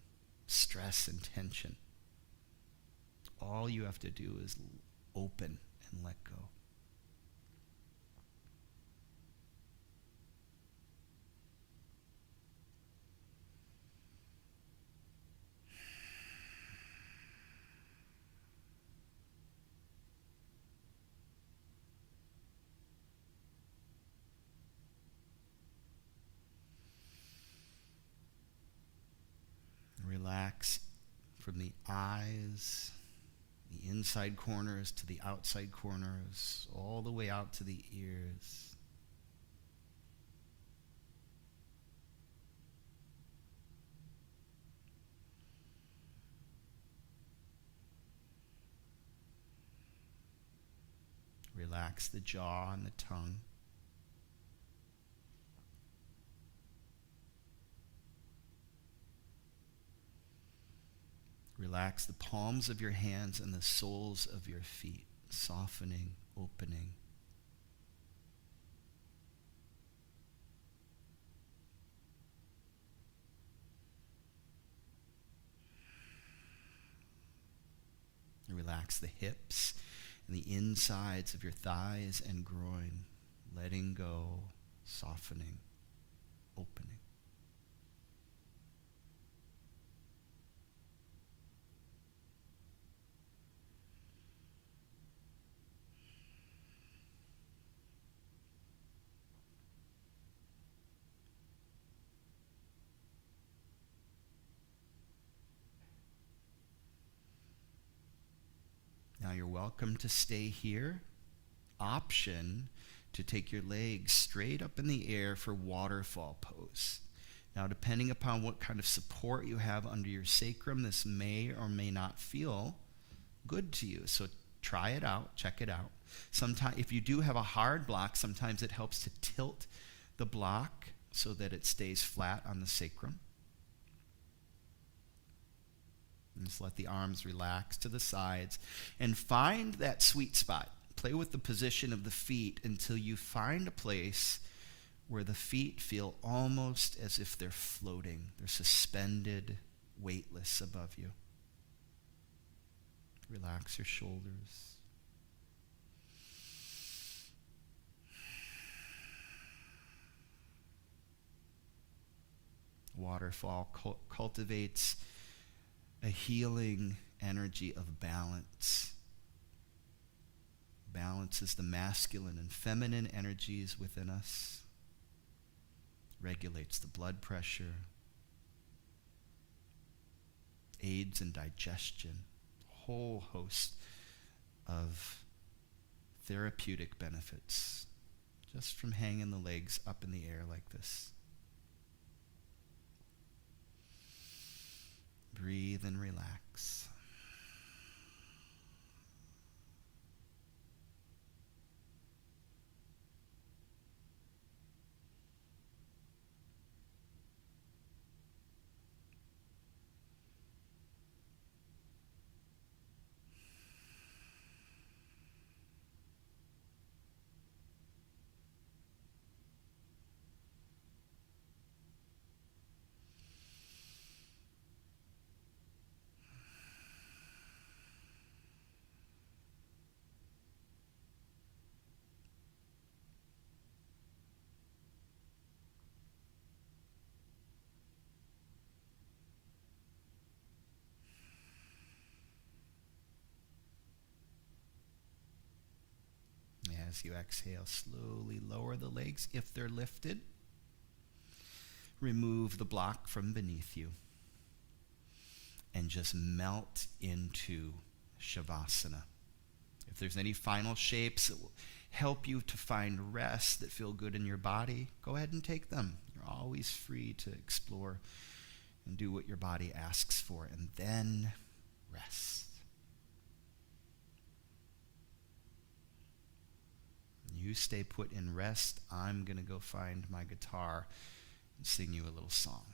stress and tension. All you have to do is open and let go. Relax from the eyes, the inside corners to the outside corners, all the way out to the ears. Relax the jaw and the tongue. Relax the palms of your hands and the soles of your feet, softening, opening. Relax the hips and the insides of your thighs and groin, letting go, softening, opening. Now you're welcome to stay here. Option to take your legs straight up in the air for waterfall pose. Now, depending upon what kind of support you have under your sacrum, this may or may not feel good to you. So try it out, check it out. Sometimes, if you do have a hard block, sometimes it helps to tilt the block so that it stays flat on the sacrum. And just let the arms relax to the sides and find that sweet spot. Play with the position of the feet until you find a place where the feet feel almost as if they're floating. They're suspended, weightless above you. Relax your shoulders. Waterfall cultivates a healing energy of balance. Balance is the masculine and feminine energies within us. regulates the blood pressure, aids in digestion, a whole host of therapeutic benefits just from hanging the legs up in the air like this. Breathe and relax. As you exhale, slowly lower the legs if they're lifted. Remove the block from beneath you and just melt into Shavasana. If there's any final shapes that will help you to find rest that feel good in your body, go ahead and take them. You're always free to explore and do what your body asks for, and then rest. You stay put in rest. I'm going to go find my guitar and sing you a little song.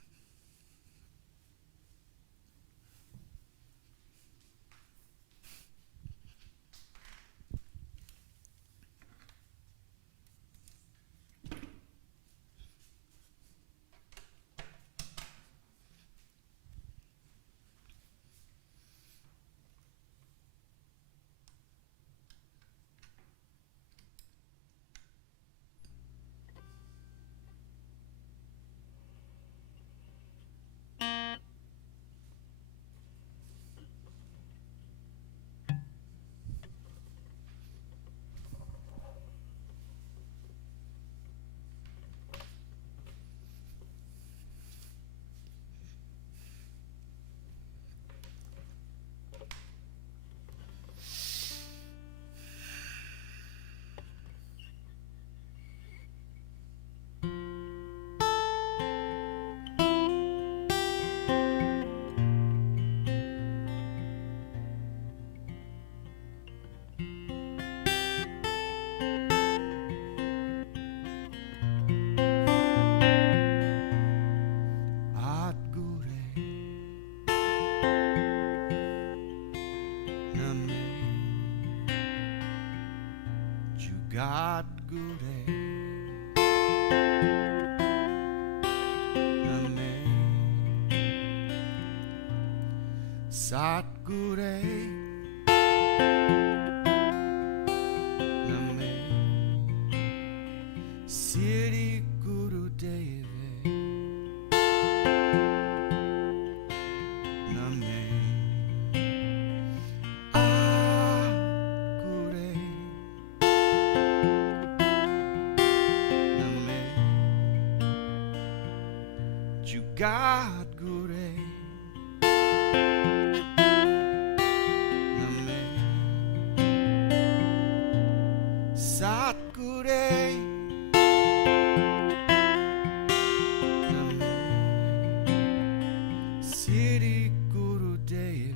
God gure name Sat gure name Siri Guru Deve God gure name Sat gure name Siri Guru Deve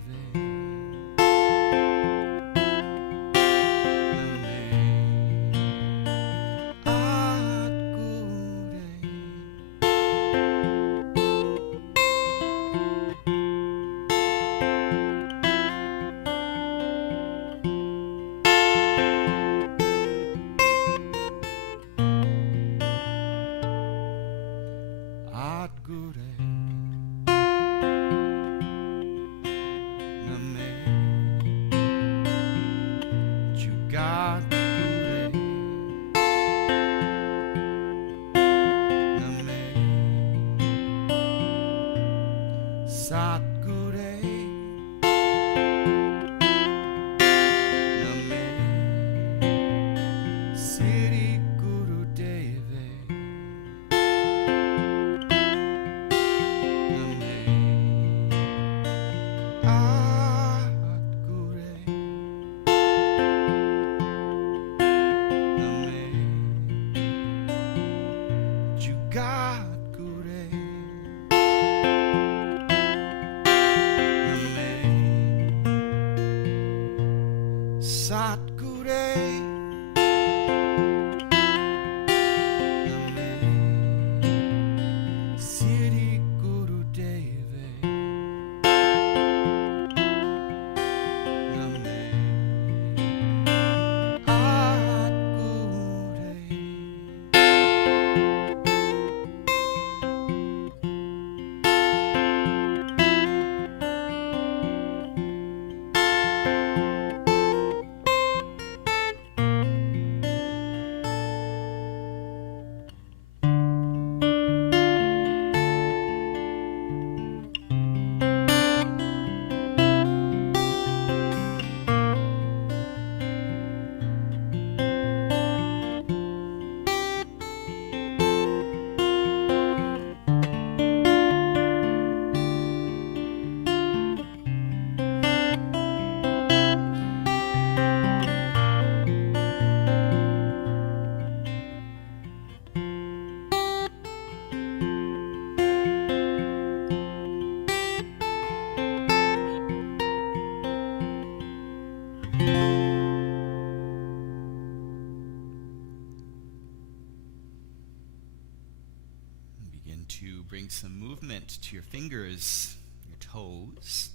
to bring some movement to your fingers, your toes,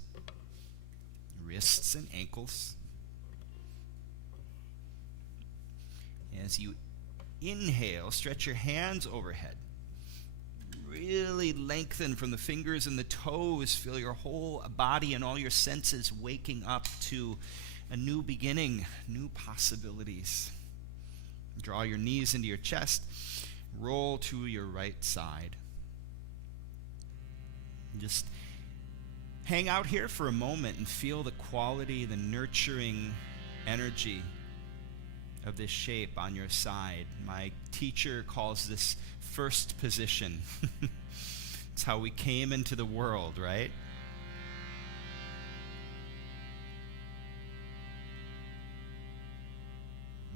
wrists and ankles. As you inhale, stretch your hands overhead. Really lengthen from the fingers and the toes. Feel your whole body and all your senses waking up to a new beginning, new possibilities. Draw your knees into your chest. Roll to your right side. Just hang out here for a moment and feel the quality, the nurturing energy of this shape on your side. My teacher calls this first position. It's how we came into the world, right?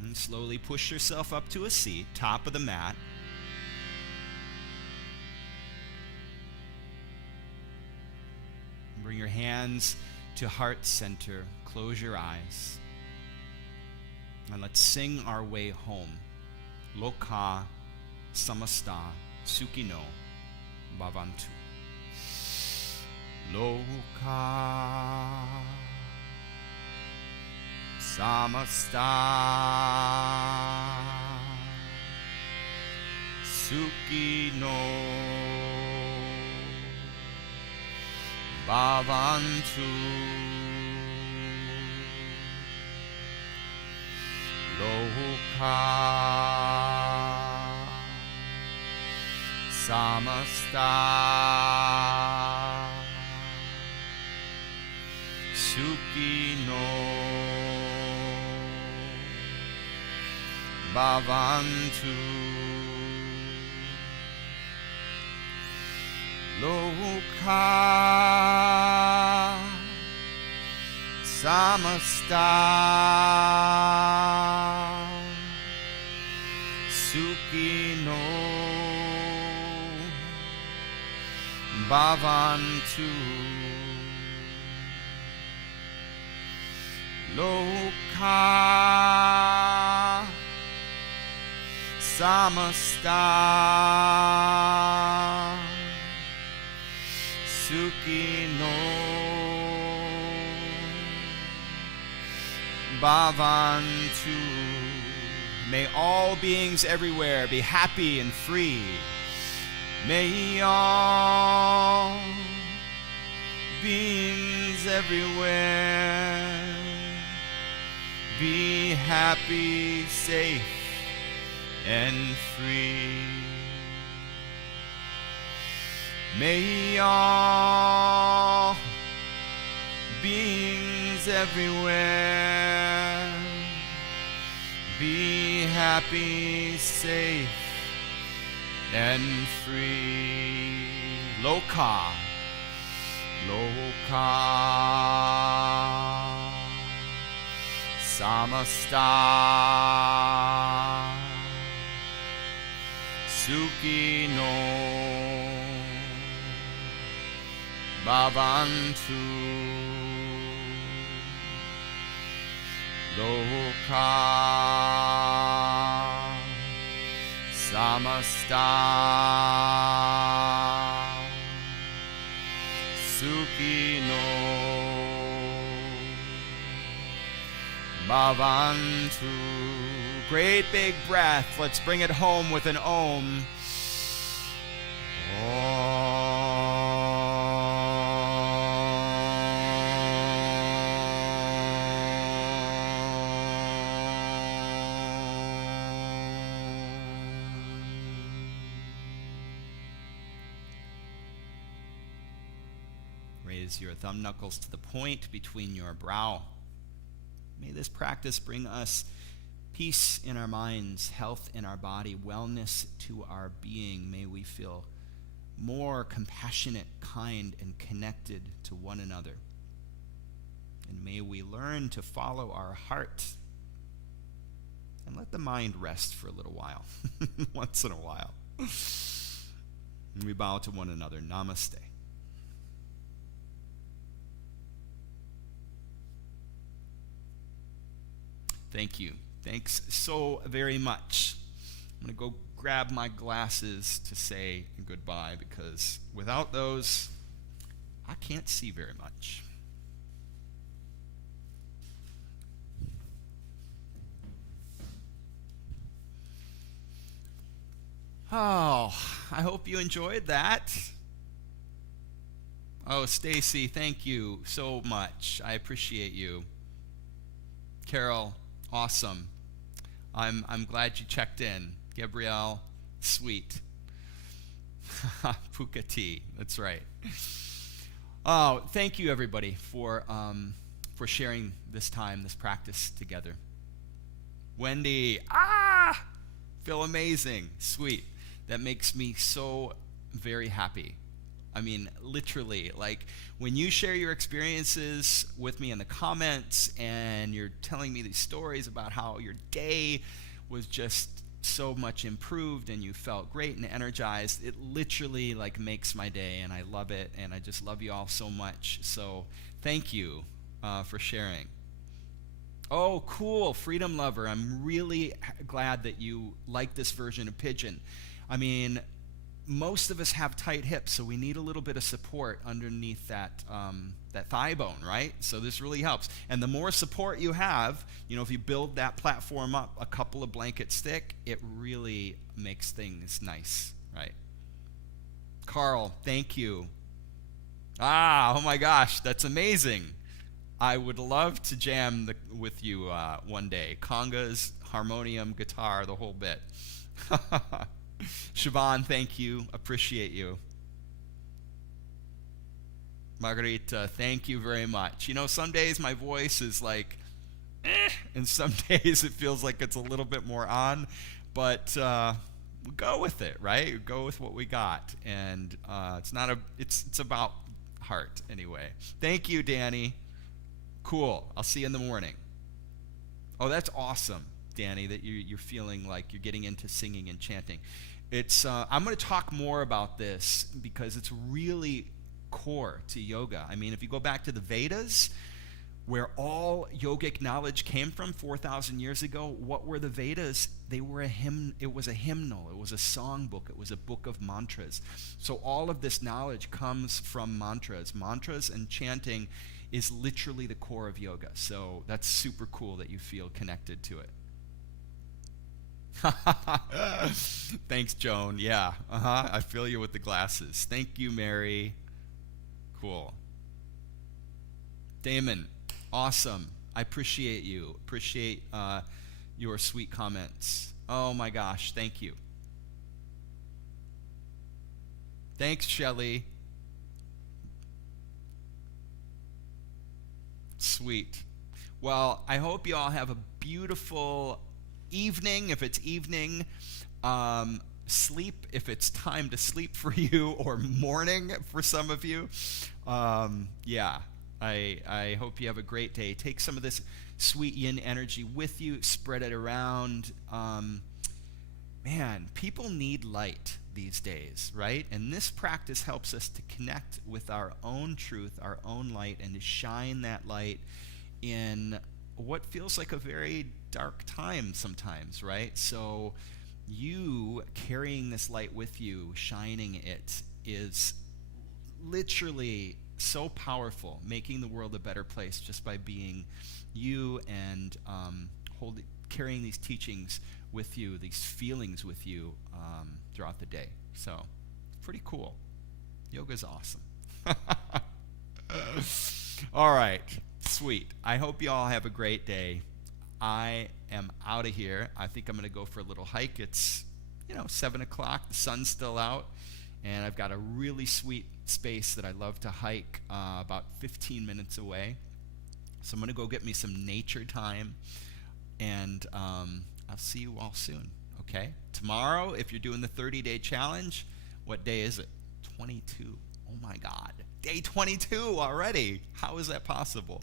And slowly push yourself up to a seat, top of the mat. Bring your hands to heart center. Close your eyes. And let's sing our way home. Loka samasta sukhino bhavantu. Loka samasta sukhino bhavantu. Loka samasta sukhino bhavantu. Loka samasta sukhino bhavantu. Loka samasta sukhino bhavantu. May all beings everywhere be happy and free. May all beings everywhere be happy, safe, and free. May all beings everywhere be happy, safe, and free. Loka, Loka samasta sukhino bhavantu. Loka samasta sukhino bhavantu. Great big breath. Let's bring it home with an Om. Raise your thumb knuckles to the point between your brow. May this practice bring us peace in our minds, health in our body, wellness to our being. May we feel more compassionate, kind, and connected to one another. And may we learn to follow our heart and let the mind rest for a little while, once in a while. And we bow to one another. Namaste. Thank you. Thanks so very much. I'm going to go grab my glasses to say goodbye, because without those, I can't see very much. Oh, I hope you enjoyed that. Oh, Stacy, thank you so much. I appreciate you. Carol, awesome. I'm glad you checked in. Gabrielle, sweet. Puka tea, that's right. Oh, thank you everybody for sharing this time, this practice together. Wendy, feel amazing, sweet. That makes me so very happy. I mean, literally, like when you share your experiences with me in the comments and you're telling me these stories about how your day was just so much improved and you felt great and energized, it literally like makes my day, and I love it, and I just love you all so much. So thank you for sharing. Oh, cool, Freedom Lover. I'm really glad that you like this version of Pigeon. I mean, most of us have tight hips, so we need a little bit of support underneath that thigh bone, right? So this really helps. And the more support you have, if you build that platform up a couple of blankets thick, it really makes things nice, right? Carl, thank you. Oh my gosh, that's amazing. I would love to jam with you one day. Congas, harmonium, guitar, the whole bit. Siobhan, thank you. Appreciate you. Margarita, thank you very much. Some days my voice is like, and some days it feels like it's a little bit more on, but go with it, right? Go with what we got, and it's about heart anyway. Thank you, Danny. Cool. I'll see you in the morning. Oh, that's awesome, Danny, that you're feeling like you're getting into singing and chanting. I'm going to talk more about this because it's really core to yoga. I mean, if you go back to the Vedas, where all yogic knowledge came from 4,000 years ago, what were the Vedas? They were a hymn. It was a hymnal. It was a songbook. It was a book of mantras. So all of this knowledge comes from mantras. Mantras and chanting is literally the core of yoga. So that's super cool that you feel connected to it. Thanks, Joan. Yeah, I feel you with the glasses. Thank you, Mary. Cool. Damon, awesome. I appreciate you. Appreciate your sweet comments. Oh my gosh, thank you. Thanks, Shelley. Sweet. Well, I hope you all have a beautiful evening, if it's evening, sleep if it's time to sleep for you, or morning for some of you. Yeah, I hope you have a great day. Take some of this sweet yin energy with you, spread it around. Man, people need light these days, right? And this practice helps us to connect with our own truth, our own light, and to shine that light in what feels like a very dark time sometimes, right? So you carrying this light with you, shining it, is literally so powerful, making the world a better place just by being you and carrying these teachings with you, these feelings with you throughout the day. So it's pretty cool. Yoga's awesome. All right, sweet. I hope you all have a great day. I am out of here. I think I'm going to go for a little hike. It's 7 o'clock. The sun's still out, and I've got a really sweet space that I love to hike about 15 minutes away. So I'm going to go get me some nature time, and I'll see you all soon, okay? Tomorrow, if you're doing the 30-day challenge, what day is it? 22. Oh my God. Day 22 already. How is that possible?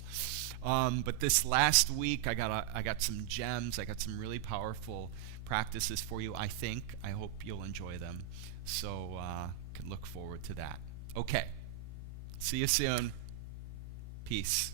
But this last week, I got some gems. I got some really powerful practices for you, I think. I hope you'll enjoy them. So can look forward to that. Okay. See you soon. Peace.